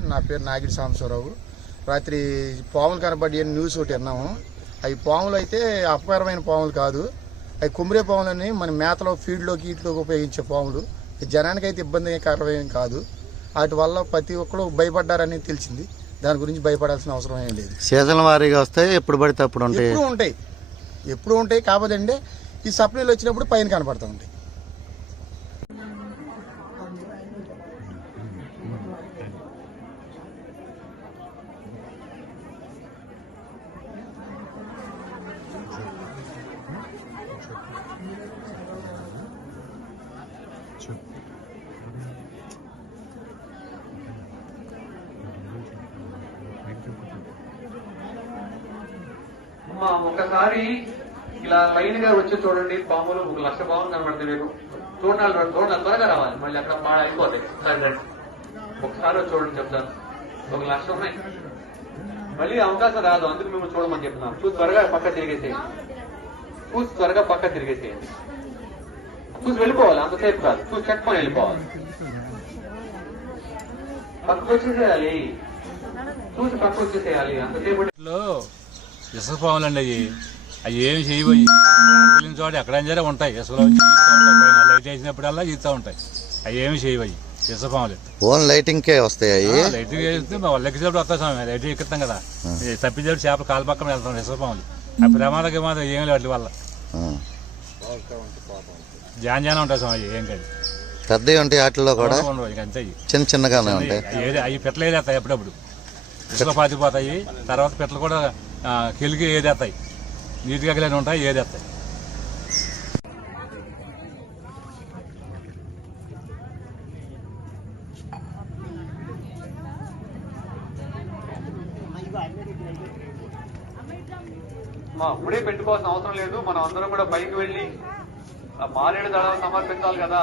నా పేరు నాగిడి సాంబశివరావు. రాత్రి పాములు కనబడి అని న్యూస్ ఒకటి విన్నాము. అవి పాములు అయితే అపకరమైన పాములు కాదు. అవి కుమ్రే పాములని మన మేతలో ఫీల్డ్లోకి వీటిలోకి ఉపయోగించే పాములు. జనానికి అయితే ఇబ్బందికరమేం కాదు. వాటి వల్ల ప్రతి ఒక్కరు భయపడ్డారని తెలిసింది. దాని గురించి భయపడాల్సిన అవసరం ఏం లేదు. సీజన్ వారీగా వస్తాయి ఎప్పుడు పడితే అప్పుడు ఉంటాయి. ఎప్పుడు ఉంటాయి. ఎప్పుడు ఉంటాయి కాకపోతే ఈ సప్లైలు వచ్చినప్పుడు పైన కనపడుతూ ఉంటాయి. మా ఒకసారి ఇలా లైన్గా వచ్చి చూడండి. పాములు ఒక లక్ష పాములు కనబడతాయి మీకు. చూడాలి చూడాలి త్వరగా రావాలి. మళ్ళీ అక్కడ పాడ అయిపోతాయి. సరే ఒకసారి చూడండి చెప్తాను. ఒక లక్ష ఉన్నాయి. మళ్ళీ అవకాశం రాదు. అందుకు మేము చూడమని చెప్తున్నాం చూసి త్వరగా పక్క తిరిగేసేయండి. చూసి త్వరగా పక్క తిరిగేసేయండి. చూసి వెళ్ళిపోవాలి. అంతసేపు కాదు. చూసి చెక్కొని వెళ్ళిపోవాలి. పక్కకు వచ్చేసేయాలి. చూసి పక్క వచ్చేసేయాలి. అంతసేపు ఇసుక పాములు అండి అవి అవి ఏమి చేయబోయి చోట ఎక్కడైనా సరే ఉంటాయి. ఇసుకలో పైన లైట్ వేసినప్పుడల్లా ఈదుతూ ఉంటాయి. అవి ఏమి చేయబోయి ఇసుక పాములు ఓన్ లైటింగ్కే వస్తాయి అవి లైట్ వేస్తే మా వాళ్ళు ఎక్కినప్పుడు వస్తాయి స్వామి. లైట్ ఎక్కుతాం కదా. తప్పించేప్పుడు చేపలు కాలు పక్కన వెళ్తాం ఇసుక పాములు ఆ ప్రమాదకి మాత్రం ఏం లేదు వల్ల. జాన్ జాన ఉంటాయి స్వామి ఏం కాదు. పెద్దవి ఉంటాయి వాటిల్లో కూడా? అంతే. చిన్న చిన్నగానే ఉంటాయి. అవి ఏది- అవి పిట్టలు ఏదేస్తాయి అప్పుడప్పుడు ఇసుక పాతిపోతాయి. తర్వాత పిట్టలు కూడా ఆ, కెలికి ఏదేస్తాయి నీటిగా కలిగి ఉంటాయి? ఏదేస్తాయి మా ఇప్పుడే పెట్టుకోవాల్సిన అవసరం లేదు. మనం అందరం కూడా పైకి వెళ్ళి మారేడు దళాలు సమర్పించాలి కదా.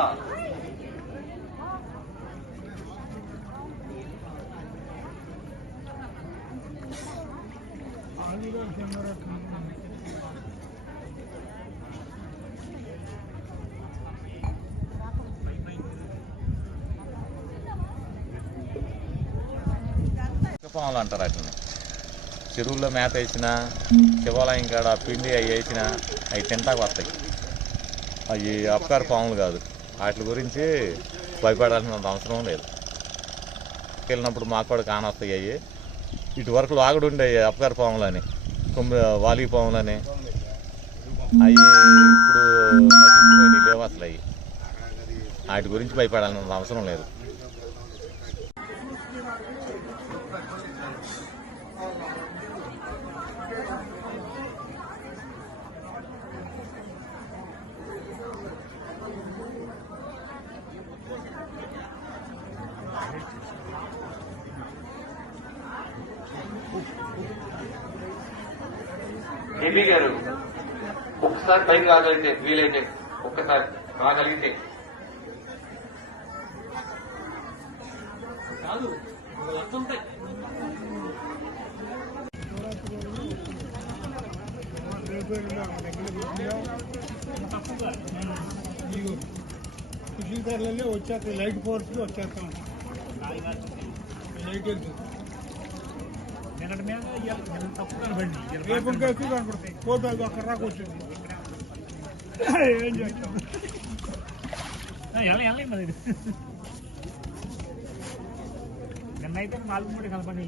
పాములు అంటారు వాటిని చెరువుల్లో మేత వేసినా శివాలయం కాడ పిండి అవి వేసినా అవి తింటాకు వస్తాయి. అవి అపకార పాములు కాదు. వాటి గురించి భయపడాల్సిన అవసరం లేదు. వెళ్ళినప్పుడు మాకు కూడా కానొస్తాయి అవి. ఇటు వరకు లాగుడు ఉండే అపకార పాములని కుమ్మ వాలిగి పాములని. అవి ఇప్పుడు నశించిపోయినాయి లేవు అసలు అవి వాటి గురించి భయపడాల్సినంత అవసరం లేదు. ఏపీ గారు ఒక్కసారి పైకి రాగలిగితే వీలైతే ఒక్కసారి రాగలిగితే. కాదు ఉంటాయి కుషింకర్లలో వచ్చేస్తాయి. లైట్ ఫోర్స్ వచ్చేస్తాం. లైట్ వెళ్తుంది. రేపు ఇంకా ఎక్కువ కనపడతాయి ఫోటో అక్కడ రాక వచ్చింది ఏం చేస్తాం నిన్నైతే నాలుగు మూడు కలపండి